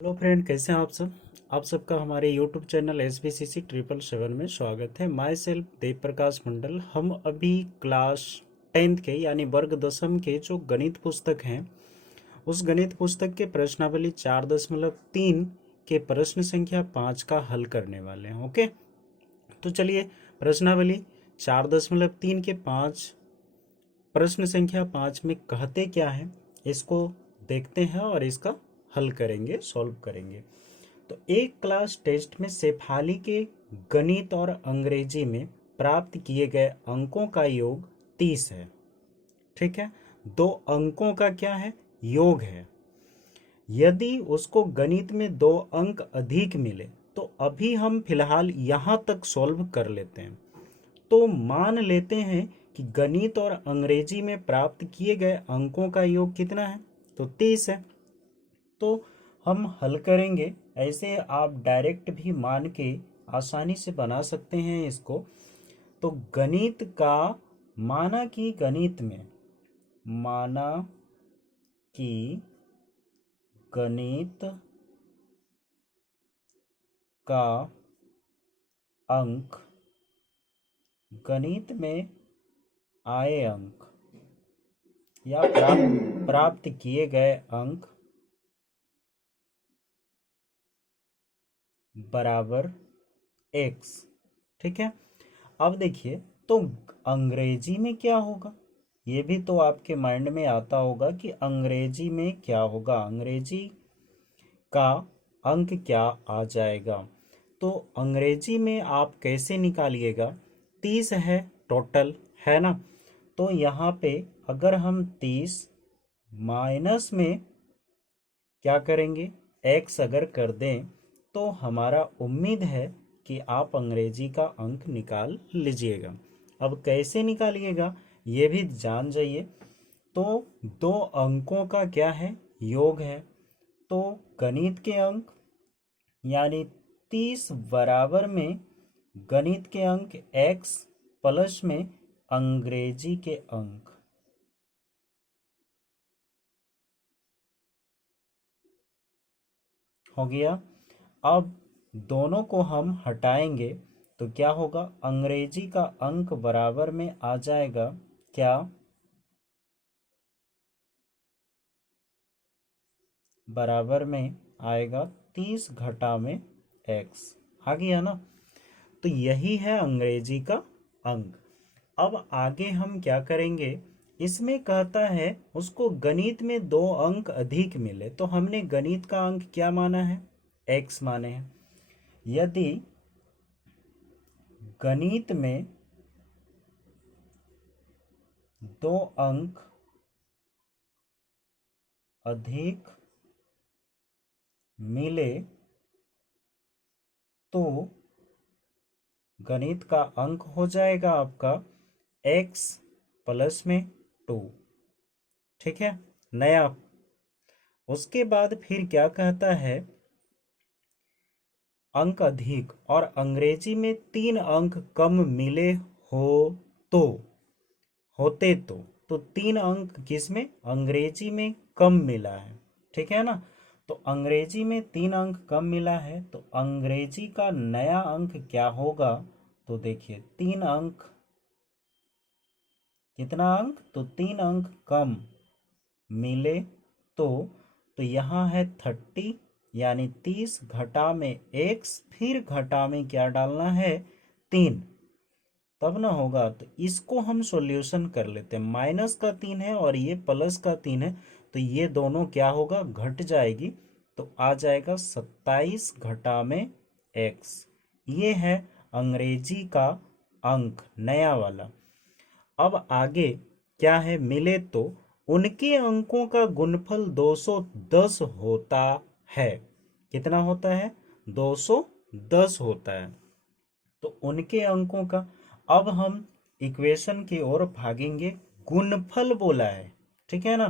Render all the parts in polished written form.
Hello friend, कैसे हैं आप सब। आप सबका हमारे यूट्यूब चैनल SBCC 777 में स्वागत है। माई सेल्फ देव प्रकाश मंडल। हम अभी क्लास 10th के यानी वर्ग दशम के जो गणित पुस्तक हैं, उस गणित पुस्तक के प्रश्नावली 4.3 के प्रश्न संख्या 5 का हल करने वाले हैं। ओके, तो चलिए प्रश्नावली 4.3 के 5 प्रश्न संख्या 5 में कहते क्या है इसको देखते हैं और इसका हल करेंगे, सॉल्व करेंगे। तो एक क्लास टेस्ट में शेफाली के गणित और अंग्रेजी में प्राप्त किए गए अंकों का योग 30 है। ठीक है, दो अंकों का क्या है, योग है। यदि उसको गणित में 2 अंक अधिक मिले तो अभी हम फिलहाल यहां तक सॉल्व कर लेते हैं। तो मान लेते हैं कि गणित और अंग्रेजी में प्राप्त किए गए अंकों का योग कितना है, तो 30 है। तो हम हल करेंगे। ऐसे आप डायरेक्ट भी मान के आसानी से बना सकते हैं इसको। तो गणित का माना कि गणित का अंक, गणित में आए अंक या प्राप्त किए गए अंक बराबर x। ठीक है, अब देखिए तो अंग्रेजी में क्या होगा, ये भी तो आपके माइंड में आता होगा कि अंग्रेजी में क्या होगा, अंग्रेजी का अंक क्या आ जाएगा। तो अंग्रेजी में आप कैसे निकालिएगा, 30 है टोटल, है ना। तो यहाँ पे अगर हम 30 माइनस में क्या करेंगे, x अगर कर दें तो हमारा उम्मीद है कि आप अंग्रेजी का अंक निकाल लीजिएगा। अब कैसे निकालिएगा ये भी जान जाइए। तो 2 अंकों का क्या है, योग है। तो गणित के अंक यानी 30 बराबर में गणित के अंक x प्लस में अंग्रेजी के अंक, हो गया। अब दोनों को हम हटाएंगे तो क्या होगा, अंग्रेजी का अंक बराबर में आ जाएगा क्या, बराबर में आएगा 30 घटा में x। आ गया ना। तो यही है अंग्रेजी का अंक। अब आगे हम क्या करेंगे, इसमें कहता है उसको गणित में 2 अंक अधिक मिले, तो हमने गणित का अंक क्या माना है, x माने हैं। यदि गणित में 2 अंक अधिक मिले तो गणित का अंक हो जाएगा आपका x प्लस में 2। ठीक है, नया। उसके बाद फिर क्या कहता है, अंक अधिक और अंग्रेजी में 3 अंक कम मिले हो तो, होते तो 3 अंक किसमें, अंग्रेजी में कम मिला है। ठीक है ना। तो अंग्रेजी में 3 अंक कम मिला है तो अंग्रेजी का नया अंक क्या होगा, तो देखिए 3 अंक, कितना अंक, तो 3 अंक कम मिले तो यहाँ है 30 यानी 30 घटा में x, फिर घटा में क्या डालना है, 3, तब ना होगा। तो इसको हम सॉल्यूशन कर लेते हैं। माइनस का 3 है और ये प्लस का 3 है, तो ये दोनों क्या होगा, घट जाएगी। तो आ जाएगा 27 घटा में x। ये है अंग्रेजी का अंक, नया वाला। अब आगे क्या है, मिले तो उनके अंकों का गुणफल 210 होता है। कितना होता है, 210 होता है। तो उनके अंकों का, अब हम इक्वेशन की ओर भागेंगे। गुणफल बोला है, ठीक है ना।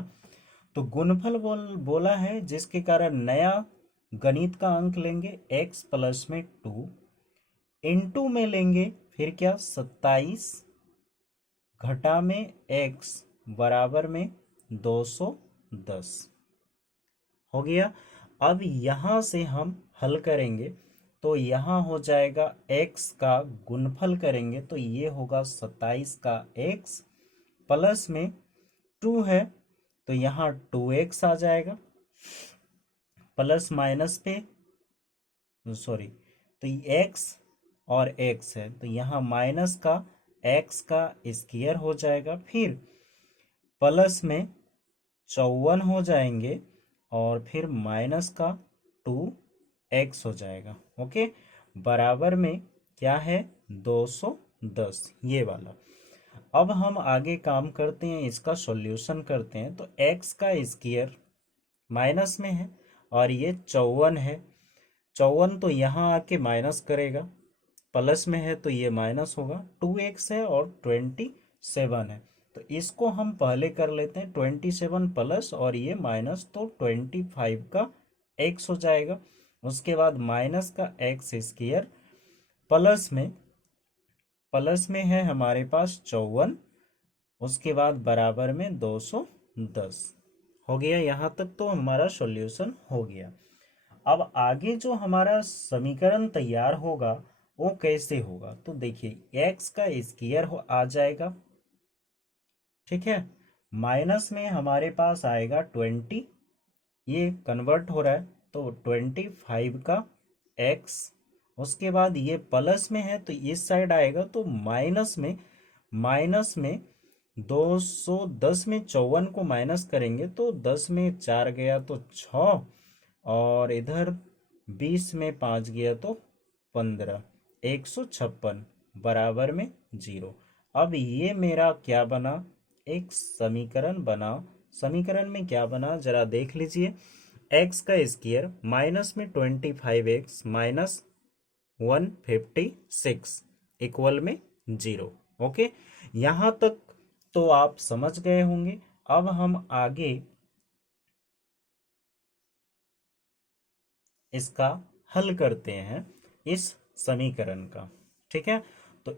तो गुणफल बोला है, जिसके कारण नया गणित का अंक लेंगे x प्लस में 2, इनटू में लेंगे फिर क्या, 27 घटा में x बराबर में 210 हो गया। अब यहाँ से हम हल करेंगे तो यहाँ हो जाएगा x का गुणफल करेंगे तो ये होगा 27 का x प्लस में 2 है तो यहाँ 2x आ जाएगा, प्लस माइनस पे सॉरी तो x और x है तो यहाँ माइनस का x का स्क्वायर हो जाएगा, फिर प्लस में 54 हो जाएंगे और फिर माइनस का 2x हो जाएगा। ओके, बराबर में क्या है 210 ये वाला। अब हम आगे काम करते हैं, इसका सॉल्यूशन करते हैं। तो x का स्क्वायर माइनस में है और ये 54 है, 54 तो यहाँ आके माइनस करेगा, प्लस में है तो ये माइनस होगा, 2x है और 27 है तो इसको हम पहले कर लेते हैं 27 प्लस और ये माइनस तो 25 का x हो जाएगा। उसके बाद माइनस का x स्क्वायर प्लस में है हमारे पास 54, उसके बाद बराबर में 210 हो गया। यहाँ तक तो हमारा सॉल्यूशन हो गया। अब आगे जो हमारा समीकरण तैयार होगा वो कैसे होगा, तो देखिए x का स्क्वायर हो आ जाएगा, ठीक है, माइनस में हमारे पास आएगा 20, ये कन्वर्ट हो रहा है तो 25 का x, उसके बाद ये प्लस में है तो इस साइड आएगा तो माइनस में 210 में 54 को माइनस करेंगे तो 10 में 4 गया तो 6 और इधर 20 में 5 गया तो 15, 156 बराबर में 0। अब ये मेरा क्या बना, एक समीकरण बना। समीकरण में क्या बना जरा देख लीजिए, x का स्क्वायर माइनस में 25x माइनस 156 इक्वल में 0। ओके, यहाँ तक तो आप समझ गए होंगे। अब हम आगे इसका हल करते हैं इस समीकरण का, ठीक है। तो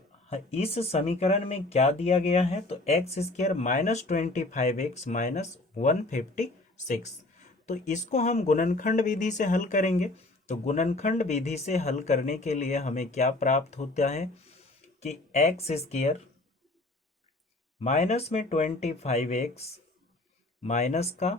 इस समीकरण में क्या दिया गया है, तो x square minus 25x minus 156, तो इसको हम गुणनखंड विधि से हल करेंगे। तो गुणनखंड विधि से हल करने के लिए हमें क्या प्राप्त होता है कि एक्स स्क्वायर माइनस में 25x माइनस का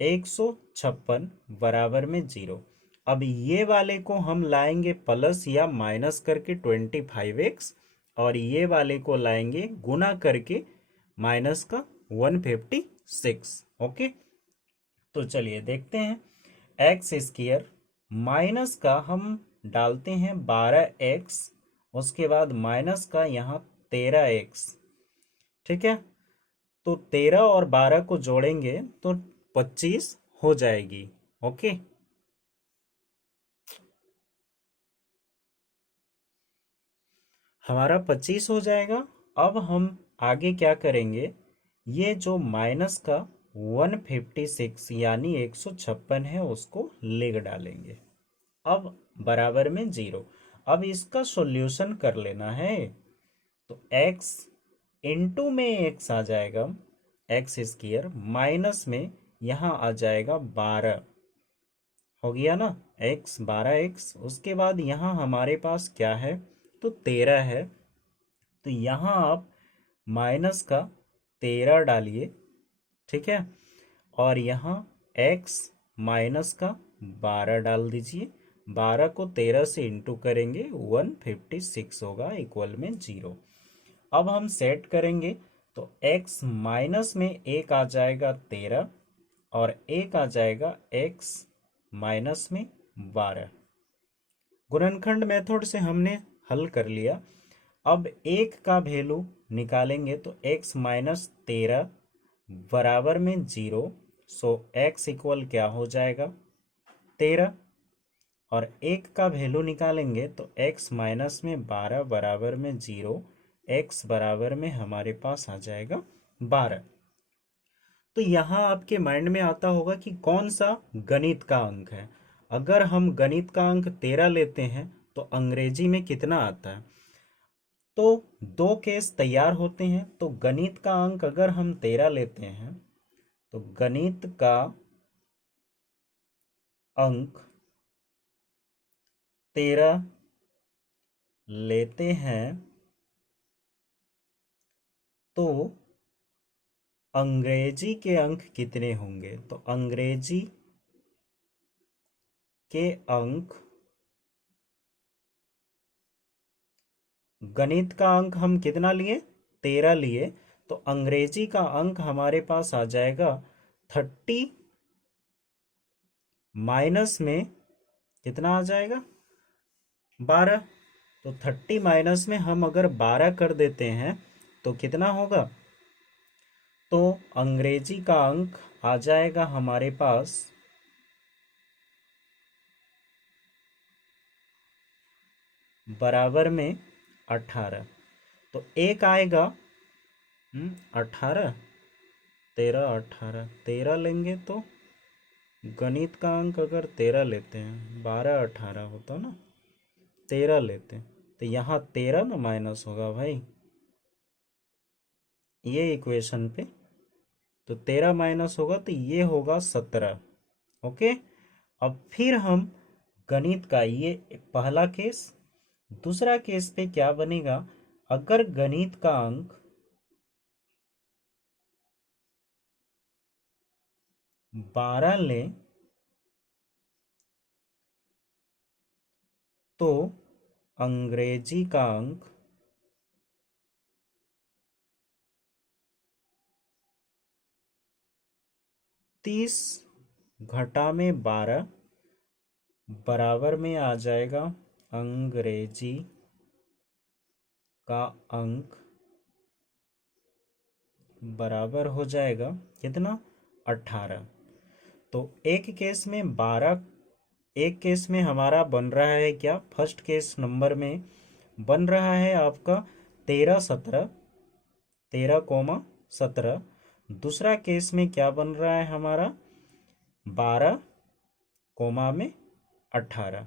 156 बराबर में 0। अब ये वाले को हम लाएंगे प्लस या माइनस करके 25x और ये वाले को लाएंगे गुना करके माइनस का 156। ओके, तो चलिए देखते हैं। एक्स स्क्वायर माइनस का हम डालते हैं 12x, उसके बाद माइनस का यहाँ 13x, ठीक है। तो 13 और 12 को जोड़ेंगे तो 25 हो जाएगी। ओके, हमारा 25 हो जाएगा। अब हम आगे क्या करेंगे, ये जो माइनस का 156 यानी 156 है उसको लेग डालेंगे, अब बराबर में 0। अब इसका सॉल्यूशन कर लेना है तो x इंटू में x आ जाएगा, एक्स स्क्वायर माइनस में यहाँ आ जाएगा 12, हो गया ना, x 12x। उसके बाद यहाँ हमारे पास क्या है तो 13 है, तो यहाँ आप माइनस का 13 डालिए, ठीक है, और यहाँ x माइनस का 12 डाल दीजिए। 12 को 13 से इंटू करेंगे 156 होगा इक्वल में 0। अब हम सेट करेंगे तो x माइनस में 1 आ जाएगा 13 और 1 आ जाएगा x माइनस में 12। गुणनखंड मेथड से हमने हल कर लिया। अब 1 का वैल्यू निकालेंगे तो x माइनस 13 बराबर में 0। सो x इक्वल क्या हो जाएगा 13, और 1 का वैल्यू निकालेंगे तो x माइनस में 12 बराबर में 0, x बराबर में हमारे पास आ जाएगा 12। तो यहाँ आपके माइंड में आता होगा कि कौन सा गणित का अंक है। अगर हम गणित का अंक 13 लेते हैं तो अंग्रेजी में कितना आता है, तो दो केस तैयार होते हैं। तो गणित का अंक अगर हम 13 लेते हैं तो गणित का अंक 13 लेते हैं तो अंग्रेजी के अंक कितने होंगे? तो अंग्रेजी के अंक, गणित का अंक हम कितना लिए? 13 लिए, तो अंग्रेजी का अंक हमारे पास आ जाएगा 30 माइनस में कितना आ जाएगा? 12। तो 30 माइनस में हम अगर 12 कर देते हैं तो कितना होगा? तो अंग्रेजी का अंक आ जाएगा हमारे पास 18। तो एक आएगा 18, 13, 18, 13 लेंगे तो गणित का अंक अगर 13 लेते हैं, 12 18 होता ना, 13 लेते हैं तो यहाँ 13 ना माइनस होगा भाई, ये इक्वेशन पे। तो 13 माइनस होगा तो ये होगा 17। ओके, अब फिर हम गणित का ये पहला केस, दूसरा केस पे क्या बनेगा? अगर गणित का अंक 12 लें तो अंग्रेजी का अंक 30 घटा में 12 बराबर में आ जाएगा अंग्रेजी का अंक बराबर हो जाएगा कितना? 18। तो एक केस में 12, एक केस में हमारा बन रहा है क्या? फर्स्ट केस नंबर में बन रहा है आपका 13 17, 13,17। दूसरा केस में क्या बन रहा है हमारा? 12 कोमा में 18।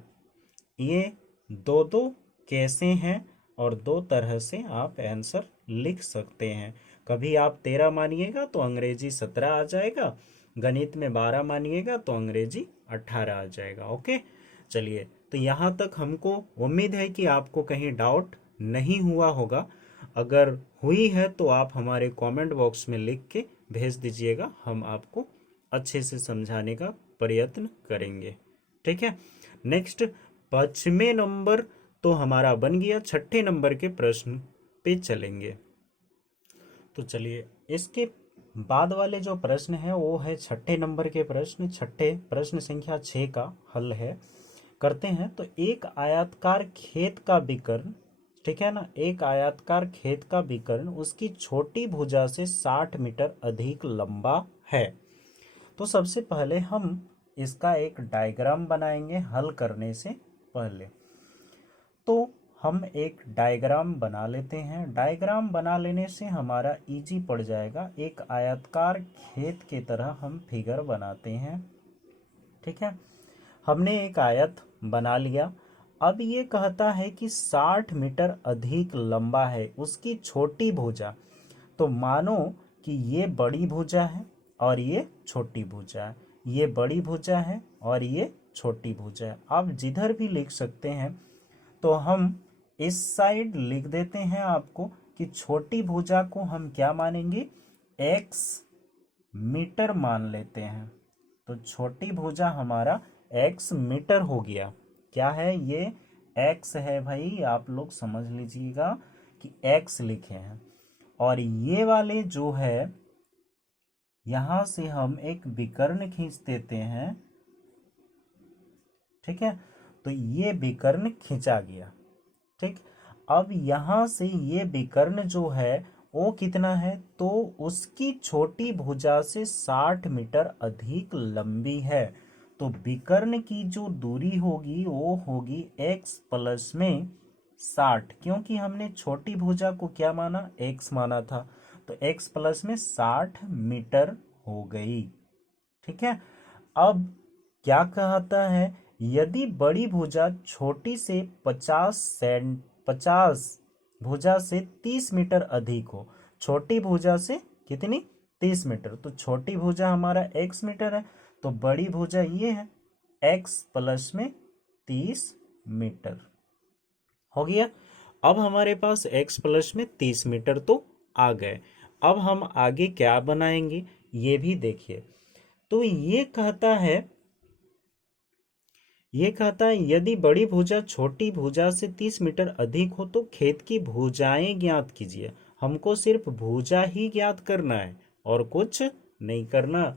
ये दो दो कैसे हैं और दो तरह से आप आंसर लिख सकते हैं। कभी आप 13 मानिएगा तो अंग्रेजी 17 आ जाएगा, गणित में 12 मानिएगा तो अंग्रेजी 18 आ जाएगा। ओके, चलिए, तो यहाँ तक हमको उम्मीद है कि आपको कहीं डाउट नहीं हुआ होगा। अगर हुई है तो आप हमारे कमेंट बॉक्स में लिख के भेज दीजिएगा, हम आपको अच्छे से समझाने का प्रयत्न करेंगे। ठीक है, नेक्स्ट 5वें नंबर तो हमारा बन गया, 6ठे नंबर के प्रश्न पे चलेंगे। तो चलिए, इसके बाद वाले जो प्रश्न है वो है 6ठे नंबर के प्रश्न, 6ठे प्रश्न संख्या 6 का हल है, करते हैं। तो एक आयताकार खेत का विकर्ण, ठीक है ना, एक आयताकार खेत का विकर्ण उसकी छोटी भुजा से 60 मीटर अधिक लंबा है। तो सबसे पहले हम इसका एक डायग्राम बनाएंगे हल करने से पहले। तो हम एक डायग्राम बना लेते हैं। डायग्राम बना लेने से हमारा इजी पड़ जाएगा। एक आयताकार खेत की तरह हम फिगर बनाते हैं। ठीक है, हमने एक आयत बना लिया। अब ये कहता है कि 60 मीटर अधिक लंबा है उसकी छोटी भुजा। तो मानो कि ये बड़ी भुजा है और ये छोटी भुजा है, ये बड़ी भुजा है और ये छोटी भुजा है। आप जिधर भी लिख सकते हैं। तो हम इस साइड लिख देते हैं आपको कि छोटी भुजा को हम क्या मानेंगे? x मीटर मान लेते हैं। तो छोटी भुजा हमारा x मीटर हो गया। क्या है ये? x है भाई, आप लोग समझ लीजिएगा कि x लिखे हैं। और ये वाले जो है, यहां से हम एक विकर्ण खींच देते हैं। ठीक है, तो ये विकर्ण खींचा गया। ठीक, अब यहां से ये विकर्ण जो है वो कितना है? तो उसकी छोटी भुजा से 60 मीटर अधिक लंबी है। तो विकर्ण की जो दूरी होगी वो होगी x प्लस में 60, क्योंकि हमने छोटी भुजा को क्या माना? x माना था। तो x प्लस में 60 मीटर हो गई। ठीक है, अब क्या कहता है? यदि बड़ी भुजा छोटी से 50 भुजा से 30 मीटर अधिक हो, छोटी भुजा से कितनी? 30 मीटर। तो छोटी भुजा हमारा x मीटर है, तो बड़ी भुजा ये है x प्लस में 30 मीटर हो गया। अब हमारे पास x प्लस में 30 मीटर तो आ गए। अब हम आगे क्या बनाएंगे ये भी देखिए। तो ये कहता है यदि बड़ी भुजा छोटी भुजा से 30 मीटर अधिक हो तो खेत की भुजाएं ज्ञात कीजिए। हमको सिर्फ भुजा ही ज्ञात करना है और कुछ नहीं करना।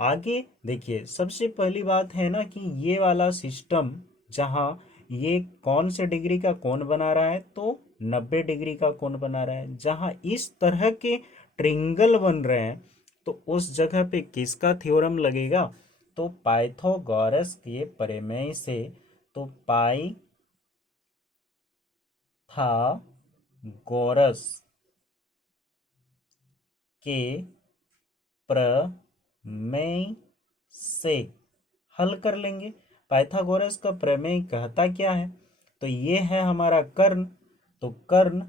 आगे देखिए, सबसे पहली बात है ना कि ये वाला सिस्टम जहां ये कौन से डिग्री का कोण बना रहा है, तो 90 डिग्री का कोण बना रहा है। जहां इस तरह के ट्रिंगल बन रहे हैं तो उस जगह पे किसका थ्योरम लगेगा, तो पाइथागोरस के प्रमेय से। तो पाइथागोरस के प्रमेय से हल कर लेंगे। पाइथागोरस का प्रमेय कहता क्या है, तो ये है हमारा कर्ण। तो कर्ण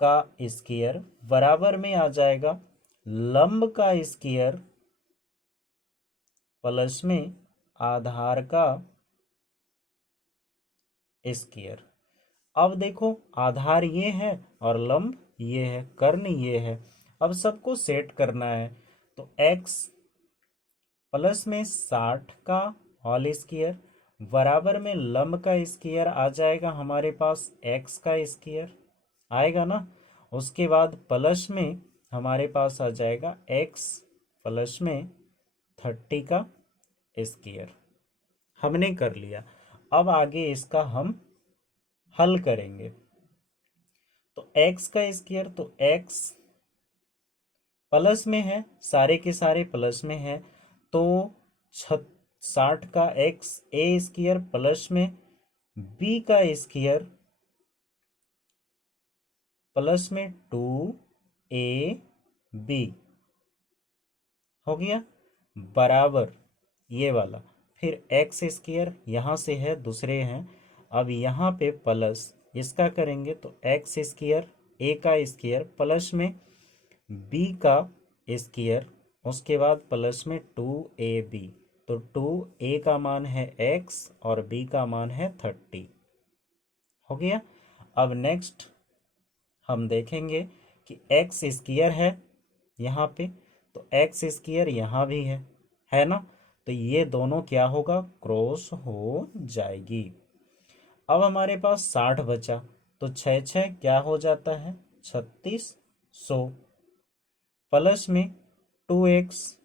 का स्क्वायर बराबर में आ जाएगा लंब का स्क्वायर प्लस में आधार का स्क्वायर। अब देखो, आधार ये है और लंब ये है, कर्ण ये है। अब सबको सेट करना है। तो x प्लस में 60 का होल स्क्वायर बराबर में लंब का स्क्वायर आ जाएगा हमारे पास x का स्क्वायर आएगा ना। उसके बाद प्लस में हमारे पास आ जाएगा x प्लस में 30 का स्क्वायर। हमने कर लिया। अब आगे इसका हम हल करेंगे। तो x का स्क्वायर, तो x प्लस में है, सारे के सारे प्लस में है, तो 60 का x a स्क्वायर प्लस में b का स्क्वायर प्लस में 2ab हो गया बराबर ये वाला। फिर x स्क्वायर यहाँ से है, दूसरे हैं। अब यहाँ पे प्लस इसका करेंगे तो x स्क्वायर a का स्क्वायर प्लस में b का स्क्वायर, उसके बाद प्लस में 2ab। तो 2a का मान है x और b का मान है 30 हो गया। अब नेक्स्ट हम देखेंगे कि x स्क्वायर है यहाँ पे, तो x स्क्वायर यहाँ भी है ना। तो ये दोनों क्या होगा, क्रॉस हो जाएगी। अब हमारे पास 60 बचा, तो 6 क्या हो जाता है 3600 प्लस में 2x,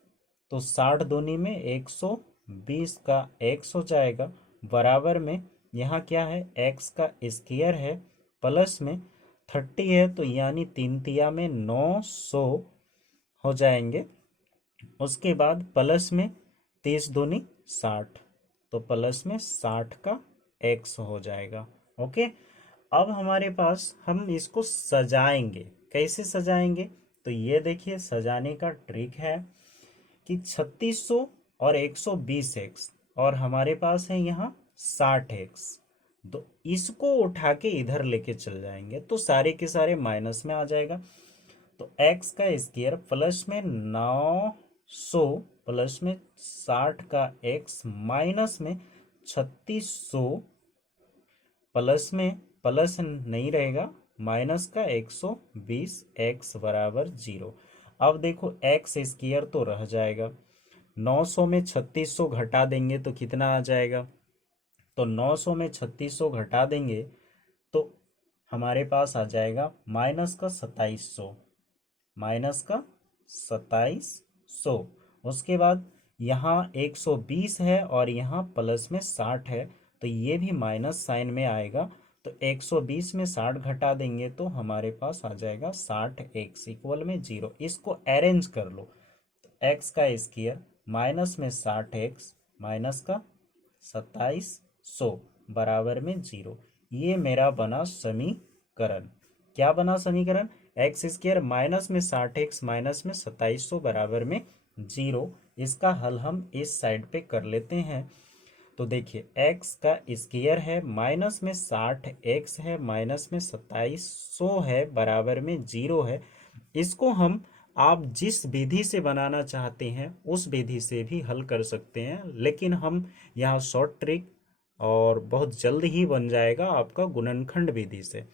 तो 60 दूनी में 120 का x हो जाएगा बराबर में यहाँ क्या है x का स्क्वायर है प्लस में 30 है, तो यानी 3 तिया में 900 हो जाएंगे। उसके बाद प्लस में 30 दूनी 60, तो प्लस में 60 का x हो जाएगा। ओके। अब हमारे पास हम इसको सजाएंगे। कैसे सजाएंगे, तो ये देखिए सजाने का ट्रिक है कि 3600 और 120x और हमारे पास है यहाँ 60x, तो इसको उठा के इधर लेके चल जाएंगे तो सारे के सारे माइनस में आ जाएगा। तो x का स्क्वायर प्लस में 900 प्लस में 60 का x माइनस में 3600 प्लस में प्लस नहीं रहेगा माइनस का 120 x बराबर 0। अब देखो x स्क्वायर तो रह जाएगा, 900 में 3600 घटा देंगे तो कितना आ जाएगा, तो 900 में 3600 घटा देंगे तो हमारे पास आ जाएगा माइनस का 2700, माइनस का 2700। उसके बाद यहाँ 120 है और यहाँ प्लस में 60 है, तो ये भी माइनस साइन में आएगा। तो 120 में 60 घटा देंगे तो हमारे पास आ जाएगा 60x इक्वल में 0। इसको अरेंज कर लो, तो x का स्क्वायर माइनस में 60x माइनस का 2700 बराबर में 0। ये मेरा बना समीकरण। क्या बना समीकरण, एक्स स्क्वायर माइनस में 60x माइनस में 2700 बराबर में 0। इसका हल हम इस साइड पे कर लेते हैं। तो देखिए x का स्क्वायर है, माइनस में 60x है, माइनस में 2700 है, बराबर में 0 है। इसको हम आप जिस विधि से बनाना चाहते हैं उस विधि से भी हल कर सकते हैं, लेकिन हम यहाँ शॉर्ट ट्रिक और बहुत जल्द ही बन जाएगा आपका गुणनखंड विधि से।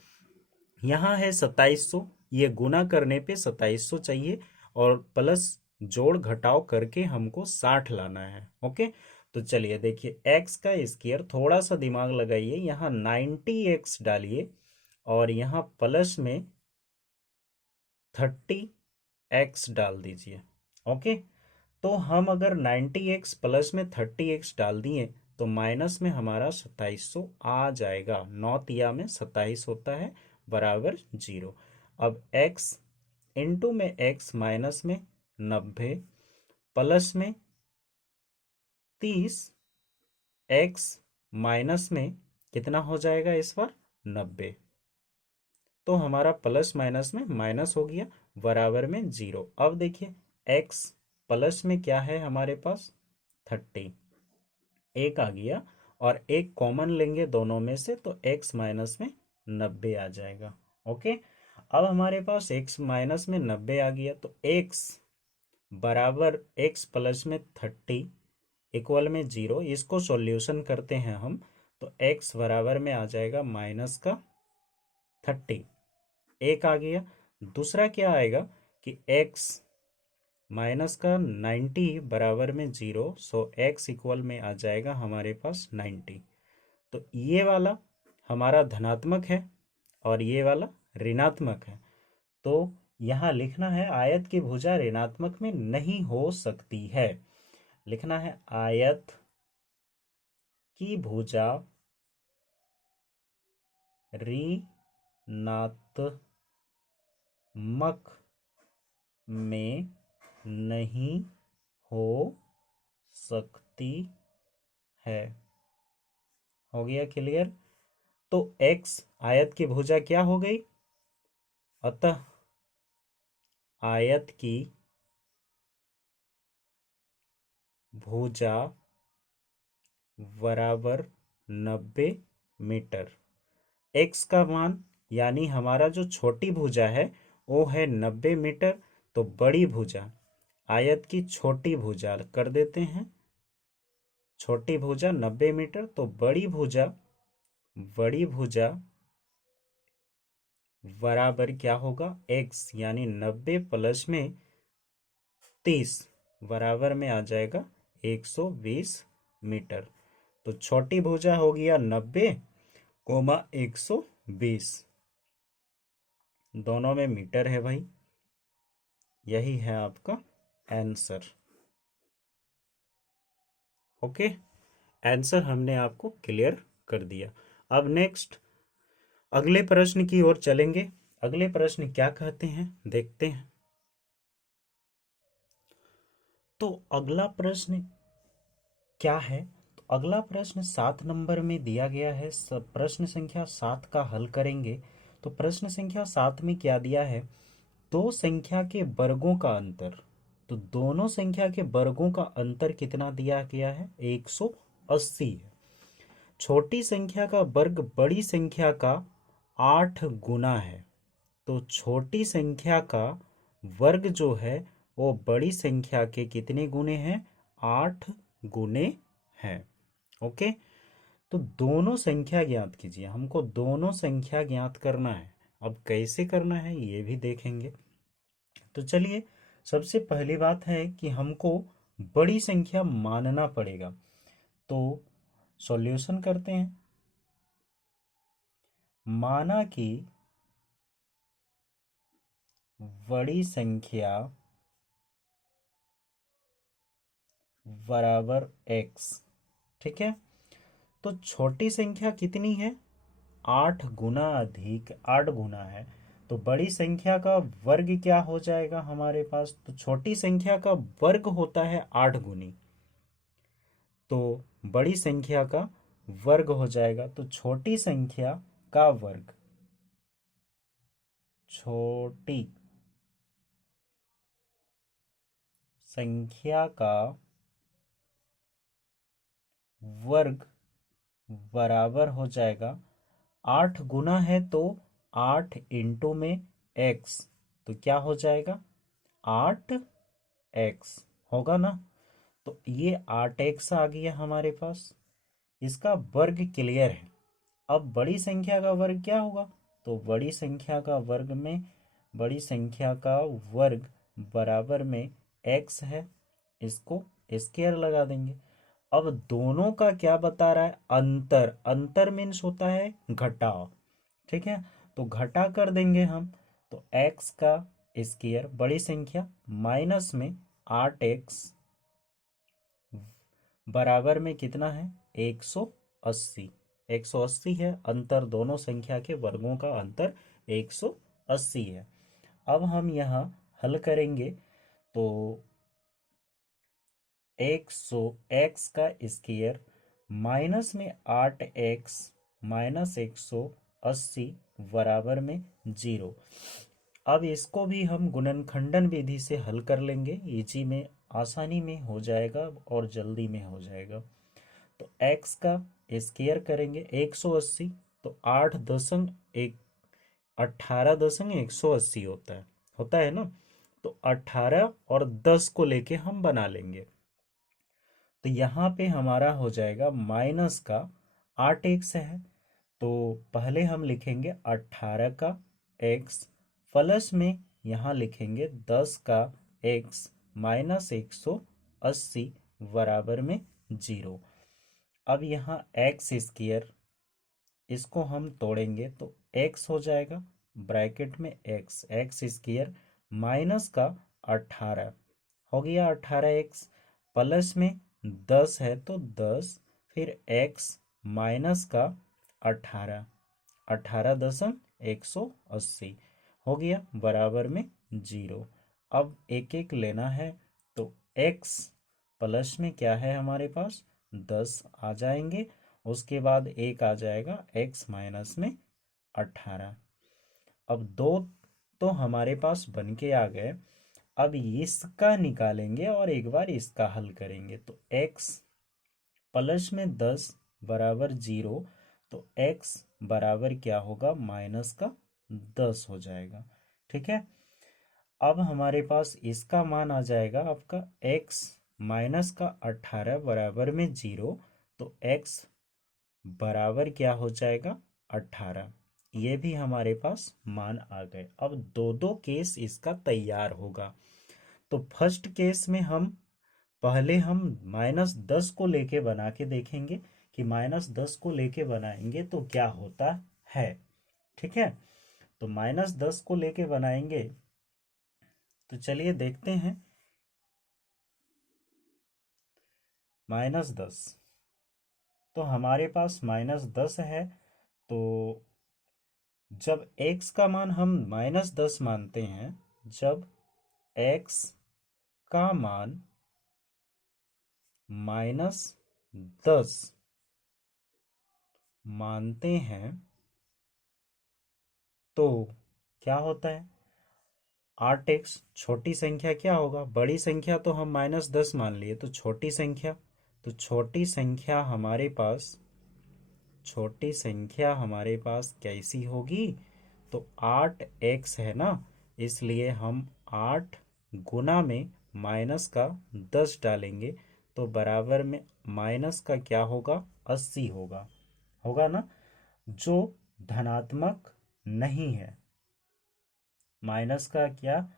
यहाँ है 2700, ये गुना करने पे 2700 चाहिए और प्लस जोड़ घटाव करके हमको 60 लाना है। ओके, तो चलिए देखिए, x का स्क्वायर, थोड़ा सा दिमाग लगाइए, यहाँ 90x डालिए और यहाँ प्लस में 30x डाल दीजिए। ओके, तो हम अगर 90x प्लस में 30x डाल दिए तो माइनस में हमारा 2700 आ जाएगा। 9 तिया में 27 होता है बराबर 0। अब x इंटू में x माइनस में 90 प्लस में 30, x माइनस में कितना हो जाएगा इस बार 90, तो हमारा प्लस माइनस में माइनस हो गया बराबर में 0। अब देखिए x प्लस में क्या है हमारे पास 30, एक आ गया और एक कॉमन लेंगे दोनों में से तो x माइनस में 90 आ जाएगा। ओके, अब हमारे पास x माइनस में 90 आ गया तो x बराबर x प्लस में 30 इक्वल में 0। इसको सॉल्यूशन करते हैं हम तो x बराबर में आ जाएगा माइनस का 30, एक आ गया। दूसरा क्या आएगा कि x माइनस का 90 बराबर में 0, सो x इक्वल में आ जाएगा हमारे पास 90। तो ये वाला हमारा धनात्मक है और ये वाला ऋणात्मक है, तो यहाँ लिखना है आयत की भुजा ऋणात्मक में नहीं हो सकती है। लिखना है आयत की भुजा ऋणात्मक में नहीं हो सकती है। हो गया क्लियर? तो x आयत की भुजा क्या हो गई, अतः आयत की भुजा बराबर 90 मीटर। x का मान यानी हमारा जो छोटी भुजा है वो है 90 मीटर, तो बड़ी भुजा आयत की छोटी भुजा कर देते हैं, छोटी भुजा 90 मीटर, तो बड़ी भुजा बराबर क्या होगा x यानी 90 प्लस में 30 बराबर में आ जाएगा 120 मीटर। तो छोटी भुजा हो गया 90 कोमा 120, दोनों में मीटर है भाई। यही है आपका आंसर। ओके, आंसर हमने आपको क्लियर कर दिया। अब नेक्स्ट अगले प्रश्न की ओर चलेंगे। अगले प्रश्न क्या कहते हैं देखते हैं। तो अगला प्रश्न क्या है, तो अगला प्रश्न 7 नंबर में दिया गया है। प्रश्न संख्या 7 का हल करेंगे। तो प्रश्न संख्या 7 में क्या दिया है, दो संख्या के वर्गों का अंतर। तो दोनों संख्या के वर्गों का अंतर कितना दिया गया है 180 है। छोटी संख्या का वर्ग बड़ी संख्या का 8 गुना है। तो छोटी संख्या का वर्ग जो है वो बड़ी संख्या के कितने गुने हैं, 8 गुने हैं। ओके, तो दोनों संख्या ज्ञात कीजिए, हमको दोनों संख्या ज्ञात करना है। अब कैसे करना है ये भी देखेंगे। तो चलिए, सबसे पहली बात है कि हमको बड़ी संख्या मानना पड़ेगा, तो सॉल्यूशन करते हैं। माना कि बड़ी संख्या बराबर x, ठीक है। तो छोटी संख्या कितनी है, 8 गुना अधिक 8 गुना है, तो बड़ी संख्या का वर्ग क्या हो जाएगा हमारे पास, तो छोटी संख्या का वर्ग होता है 8 गुनी, तो बड़ी संख्या का वर्ग हो जाएगा। तो छोटी संख्या का वर्ग, छोटी संख्या का वर्ग बराबर हो जाएगा 8 गुना है तो 8 इंटू में x, तो क्या हो जाएगा 8x होगा ना। तो ये 8x आ गया हमारे पास, इसका वर्ग क्लियर है। अब बड़ी संख्या का वर्ग क्या होगा, तो बड़ी संख्या का वर्ग में बड़ी संख्या का वर्ग बराबर में x है, इसको स्क्वायर लगा देंगे। अब दोनों का क्या बता रहा है, अंतर, अंतर मीन्स होता है घटाव, ठीक है। तो घटा कर देंगे हम, तो x का स्क्वायर बड़ी संख्या माइनस में 8x बराबर में कितना है, 180। 180 है अंतर, दोनों संख्या के वर्गों का अंतर 180 है। अब हम यहाँ हल करेंगे तो 100 x का स्क्वायर माइनस में 8x माइनस 180 बराबर में 0। अब इसको भी हम गुणनखंडन विधि से हल कर लेंगे, इजी में, आसानी में हो जाएगा और जल्दी में हो जाएगा। तो x का स्क्वायर करेंगे 180, तो 18.180 होता है ना। तो 18 और 10 को लेके हम बना लेंगे, तो यहाँ पे हमारा हो जाएगा माइनस का 8x है, तो पहले हम लिखेंगे 18 का x प्लस में यहाँ लिखेंगे 10 का x माइनस 180 बराबर में 0। अब यहाँ x स्क्वायर, इसको हम तोड़ेंगे तो x हो जाएगा ब्रैकेट में x स्क्वायर माइनस का 18 हो गया 18x, प्लस में 10 है तो 10, फिर x माइनस का 18, 18.180 हो गया बराबर में 0। अब एक एक लेना है, तो x प्लस में क्या है हमारे पास 10 आ जाएंगे, उसके बाद एक आ जाएगा x माइनस में 18। अब दो तो हमारे पास बन के आ गए। अब इसका निकालेंगे और एक बार इसका हल करेंगे, तो x प्लस में 10 बराबर 0, तो x बराबर क्या होगा, माइनस का 10 हो जाएगा, ठीक है। अब हमारे पास इसका मान आ जाएगा आपका x माइनस का 18 बराबर में 0, तो x बराबर क्या हो जाएगा 18। ये भी हमारे पास मान आ गए। अब दो दो केस इसका तैयार होगा। तो फर्स्ट केस में पहले हम -10 को लेके बना के देखेंगे कि -10 को लेके बनाएंगे तो क्या होता है, ठीक है। तो -10 को लेके बनाएंगे, तो चलिए देखते हैं। -10, तो हमारे पास -10 है, तो जब x का मान हम -10 मानते हैं, जब x का मान -10 मानते हैं तो क्या होता है, 8x छोटी संख्या क्या होगा, बड़ी संख्या तो हम -10 मान लिए, तो छोटी संख्या, तो छोटी संख्या हमारे पास कैसी होगी, तो 8x है ना, इसलिए हम 8 गुना में माइनस का 10 डालेंगे, तो बराबर में माइनस का क्या होगा, 80 होगा, होगा ना, जो धनात्मक नहीं है। माइनस का क्या,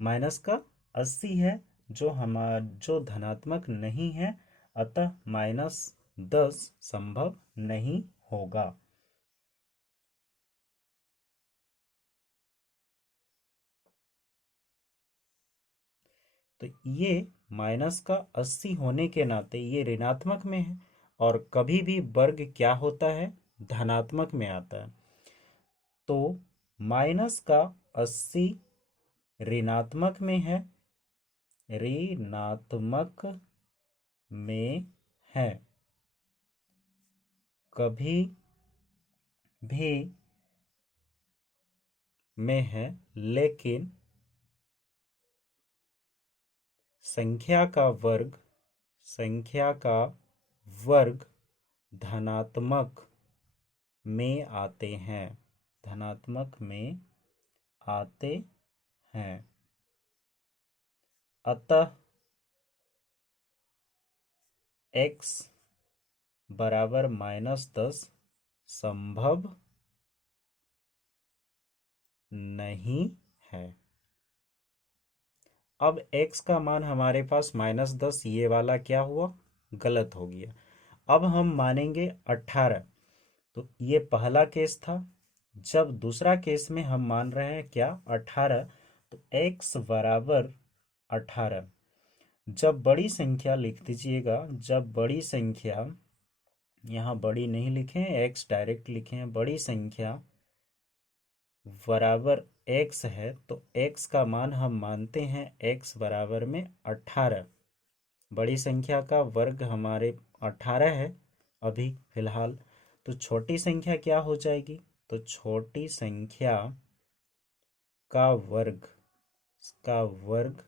माइनस का 80 है, जो धनात्मक नहीं है, अतः -10 संभव नहीं होगा। तो ये माइनस का 80 होने के नाते ये ऋणात्मक में है, और कभी भी वर्ग क्या होता है, धनात्मक में आता है। तो माइनस का 80 ऋणात्मक में है, ऋणात्मक में है, कभी भी में है, लेकिन संख्या का वर्ग धनात्मक में आते हैं, धनात्मक में आते हैं। अतः x बराबर -10 संभव नहीं है। अब x का मान हमारे पास -10, ये वाला क्या हुआ, गलत हो गया। अब हम मानेंगे 18। तो ये पहला केस था। जब दूसरा केस में हम मान रहे हैं क्या, 18, तो x बराबर 18। जब बड़ी संख्या लिख दीजिएगा, जब बड़ी संख्या, यहाँ बड़ी नहीं लिखे हैं, x डायरेक्ट लिखे हैं, बड़ी संख्या बराबर x है तो x का मान हम मानते हैं x बराबर में 18। बड़ी संख्या का वर्ग हमारे 18 है अभी फिलहाल। तो छोटी संख्या क्या हो जाएगी, तो छोटी संख्या का वर्ग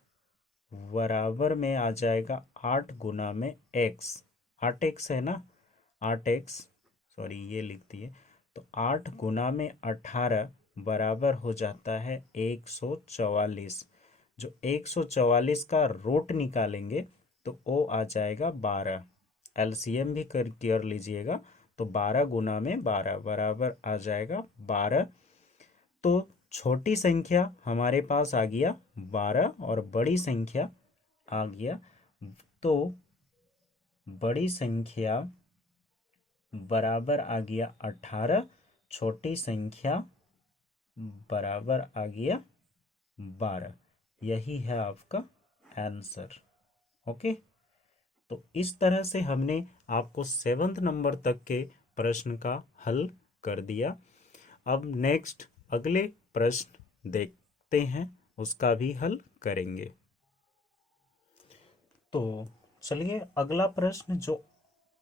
बराबर में आ जाएगा 8 गुना में x। 8x है ना, 8x, सॉरी ये लिख दिए। तो 8 गुना में 18 बराबर हो जाता है 144। जो 144 का रूट निकालेंगे तो वो आ जाएगा 12। एलसीएम भी कर लीजिएगा। तो 12 गुना में 12 बराबर आ जाएगा 12। तो छोटी संख्या हमारे पास आ गया 12 और बड़ी संख्या आ गया, तो बड़ी संख्या बराबर आ गया 18, छोटी संख्या बराबर आ गया 12। यही है आपका आंसर। ओके, तो इस तरह से हमने आपको 7th नंबर तक के प्रश्न का हल कर दिया। अब नेक्स्ट अगले प्रश्न देखते हैं, उसका भी हल करेंगे। तो चलिए अगला प्रश्न जो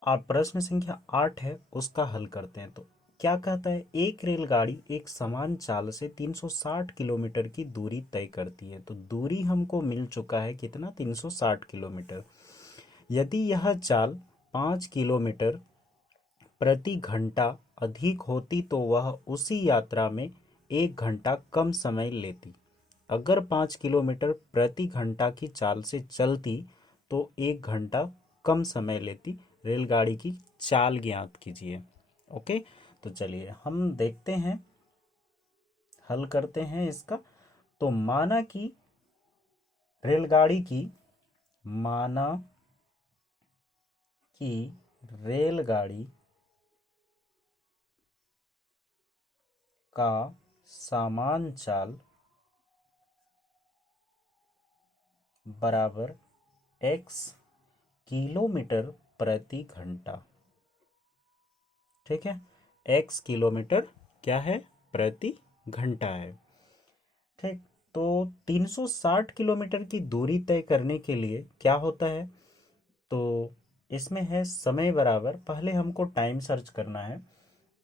आप प्रश्न संख्या 8 है उसका हल करते हैं। तो क्या कहता है, एक रेलगाड़ी एक समान चाल से 360 किलोमीटर की दूरी तय करती है। तो दूरी हमको मिल चुका है कितना, 360 किलोमीटर। यदि यह चाल 5 किलोमीटर प्रति घंटा अधिक होती तो वह उसी यात्रा में 1 घंटा कम समय लेती। अगर 5 किलोमीटर प्रति घंटा की चाल से चलती तो 1 घंटा कम समय लेती। रेलगाड़ी की चाल ज्ञात कीजिए। ओके, तो चलिए हम देखते हैं, हल करते हैं इसका। तो माना कि रेलगाड़ी का सामान चाल बराबर x किलोमीटर प्रति घंटा। ठीक है, x किलोमीटर क्या है, प्रति घंटा है। ठीक, तो 360 किलोमीटर की दूरी तय करने के लिए क्या होता है, तो इसमें है समय बराबर, पहले हमको टाइम सर्च करना है।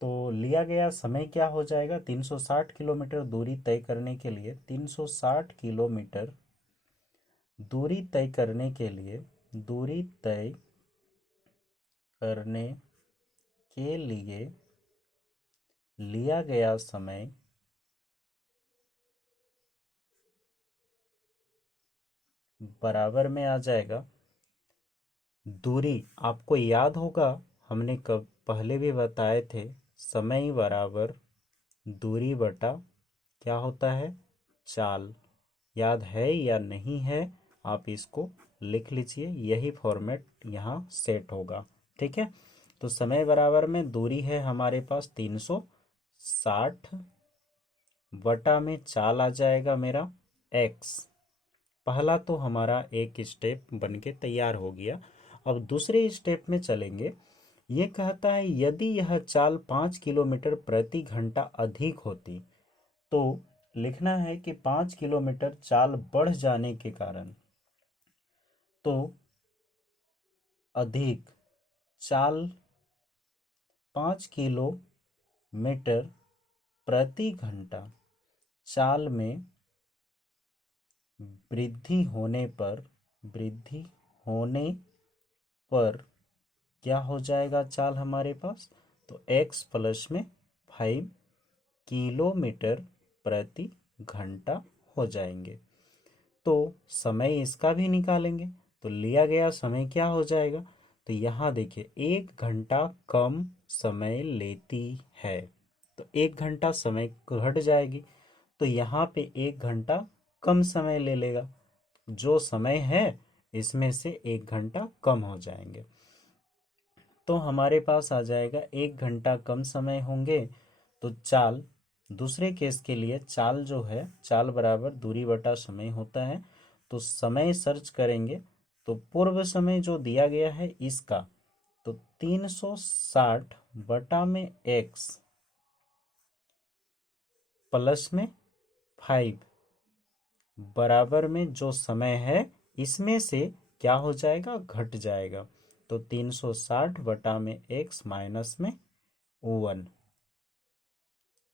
तो लिया गया समय क्या हो जाएगा, 360 किलोमीटर दूरी तय करने के लिए, 360 किलोमीटर दूरी तय करने के लिए, दूरी तय करने के लिए लिया गया समय बराबर में आ जाएगा दूरी। आपको याद होगा हमने कब पहले भी बताए थे, समय बराबर दूरी बटा क्या होता है, चाल। याद है या नहीं है, आप इसको लिख लीजिए, यही फॉर्मेट यहाँ सेट होगा। ठीक है, तो समय बराबर में दूरी है हमारे पास 360 बटा में चाल आ जाएगा मेरा x। पहला तो हमारा एक स्टेप बन के तैयार हो गया। अब दूसरे स्टेप में चलेंगे। ये कहता है यदि यह चाल 5 किलोमीटर प्रति घंटा अधिक होती, तो लिखना है कि 5 किलोमीटर चाल बढ़ जाने के कारण, तो अधिक चाल 5 किलोमीटर प्रति घंटा चाल में वृद्धि होने पर क्या हो जाएगा चाल हमारे पास, तो x प्लस में 5 किलोमीटर प्रति घंटा हो जाएंगे। तो समय इसका भी निकालेंगे, तो लिया गया समय क्या हो जाएगा, तो यहाँ देखिए 1 घंटा कम समय लेती है, तो 1 घंटा समय घट जाएगी, तो यहाँ पे 1 घंटा कम समय ले लेगा, जो समय है इसमें से 1 घंटा कम हो जाएंगे, तो हमारे पास आ जाएगा 1 घंटा कम समय होंगे। तो चाल, दूसरे केस के लिए चाल जो है, चाल बराबर दूरी बटा समय होता है, तो समय सर्च करेंगे, तो पूर्व समय जो दिया गया है इसका, तो 360 बटा में x प्लस में 5 बराबर में जो समय है इसमें से क्या हो जाएगा, घट जाएगा, तो 360 बटा में x माइनस में 1,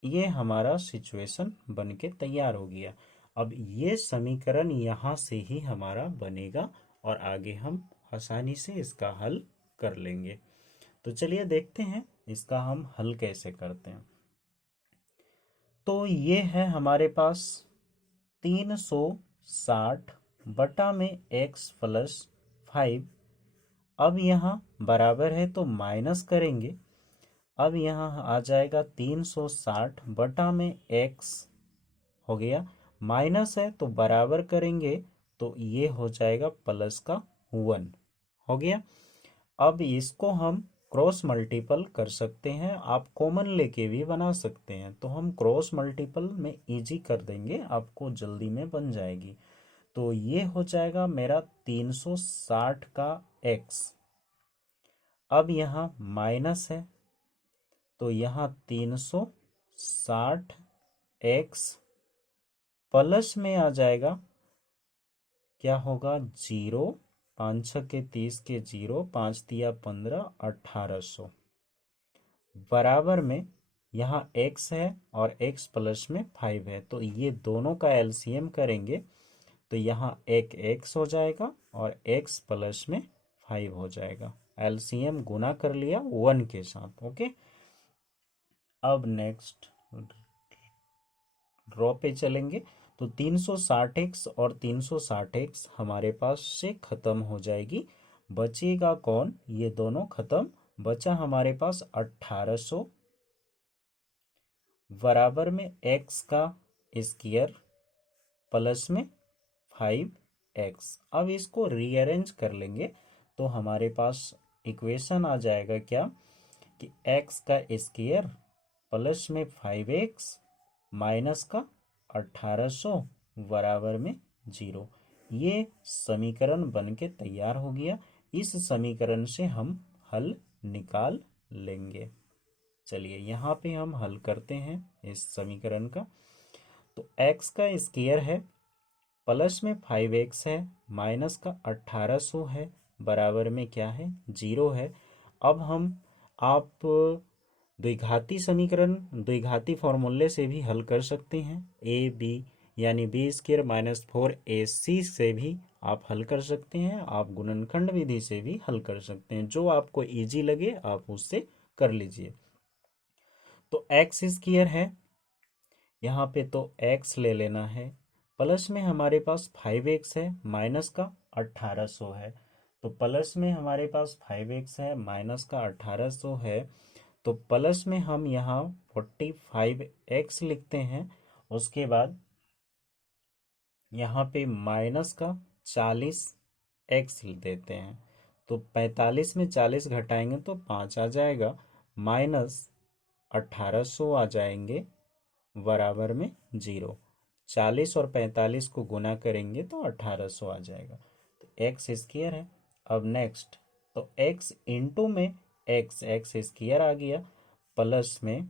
ये हमारा सिचुएशन बन के तैयार हो गया। अब ये समीकरण यहाँ से ही हमारा बनेगा और आगे हम आसानी से इसका हल कर लेंगे। तो चलिए देखते हैं इसका हम हल कैसे करते हैं। तो ये है हमारे पास 360 बटा में x प्लस 5, अब यहाँ बराबर है तो माइनस करेंगे, अब यहाँ आ जाएगा 360 बटा में x हो गया, माइनस है तो बराबर करेंगे तो ये हो जाएगा प्लस का 1 हो गया। अब इसको हम क्रॉस मल्टीपल कर सकते हैं, आप कॉमन लेके भी बना सकते हैं, तो हम क्रॉस मल्टीपल में इजी कर देंगे, आपको जल्दी में बन जाएगी। तो ये हो जाएगा मेरा 360 का x, अब यहाँ माइनस है तो यहाँ 360 x प्लस में आ जाएगा, क्या होगा 0, 5 6 के 30 के 0, 5 तिया 15, 1800 बराबर में यहाँ x है और x प्लस में 5 है, तो ये दोनों का एलसीएम करेंगे तो यहाँ एक x हो जाएगा और x प्लस में 5 हो जाएगा, एलसीएम गुना कर लिया 1 के साथ। ओके, अब नेक्स्ट ड्रॉ पे चलेंगे, तो 360x और 360x हमारे पास से खत्म हो जाएगी, बचेगा कौन, ये दोनों खत्म, बचा हमारे पास 1800 बराबर में x का स्क्वायर प्लस में 5x। अब इसको रीअरेंज कर लेंगे तो हमारे पास इक्वेशन आ जाएगा क्या, कि x का स्क्वायर प्लस में 5x माइनस का 1800 बराबर में 0, ये समीकरण बन के तैयार हो गया। इस समीकरण से हम हल निकाल लेंगे। चलिए यहाँ पे हम हल करते हैं इस समीकरण का, तो x का स्क्वायर है प्लस में 5x है माइनस का 1800 है बराबर में क्या है, 0 है। अब हम आप द्विघाती समीकरण, द्विघाती फॉर्मूले से भी हल कर सकते हैं, ए बी यानी बी स्क्वायर माइनस 4ac से भी आप हल कर सकते हैं, आप गुणनखंड विधि से भी हल कर सकते हैं, जो आपको इजी लगे आप उससे कर लीजिए। तो एक्स स्क्वायर है यहाँ पे, तो x ले लेना है, प्लस में हमारे पास 5x है माइनस का 1800 है, तो प्लस में हमारे पास 5x है माइनस का 1800 है, तो प्लस में हम यहाँ 45x लिखते हैं, उसके बाद यहाँ पे माइनस का 40x देते हैं, तो 45 में 40 घटाएंगे तो 5 आ जाएगा, माइनस 1800 आ जाएंगे बराबर में 0, 40 और 45 को गुना करेंगे तो 1800 आ जाएगा, तो एक्स स्क्वायर है। अब नेक्स्ट, तो x इंटू में एक्स स्क्वायर आ गया, प्लस में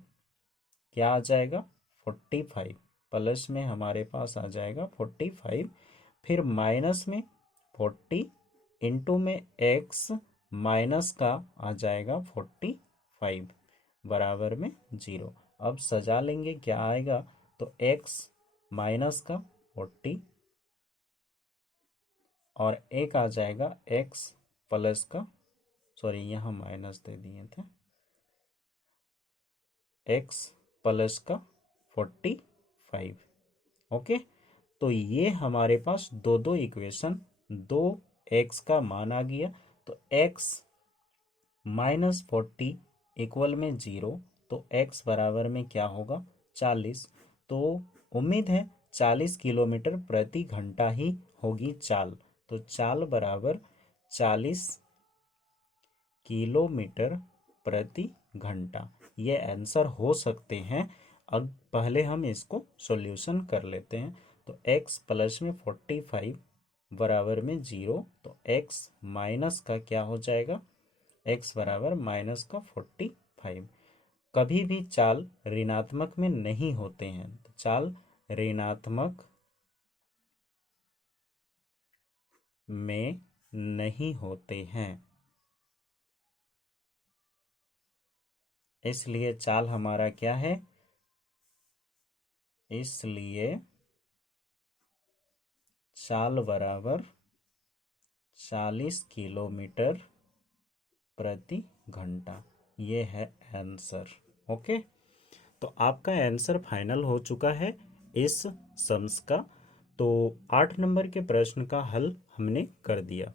क्या आ जाएगा 45, प्लस में हमारे पास आ जाएगा 45, फिर माइनस में 40 इंटू में x माइनस का आ जाएगा 45 बराबर में 0। अब सजा लेंगे क्या आएगा, तो x माइनस का 40 और एक आ जाएगा x प्लस का, सॉरी यहाँ माइनस दे दिए थे, x प्लस का 45। ओके, तो ये हमारे पास दो दो इक्वेशन, दो एक्स का मान आ गया। तो एक्स -40 इक्वल में 0, तो एक्स बराबर में क्या होगा 40। तो उम्मीद है 40 किलोमीटर प्रति घंटा ही होगी चाल। तो चाल बराबर 40 किलोमीटर प्रति घंटा, ये आंसर हो सकते हैं। अब पहले हम इसको सॉल्यूशन कर लेते हैं। तो x प्लस में 45 बराबर में 0, तो x माइनस का क्या हो जाएगा, x बराबर माइनस का 45। कभी भी चाल ऋणात्मक में नहीं होते हैं, तो चाल ऋणात्मक में नहीं होते हैं, इसलिए चाल हमारा क्या है, इसलिए चाल बराबर 40 किलोमीटर प्रति घंटा, ये है आंसर। ओके, तो आपका आंसर फाइनल हो चुका है इस सम्स का। तो 8 नंबर के प्रश्न का हल हमने कर दिया।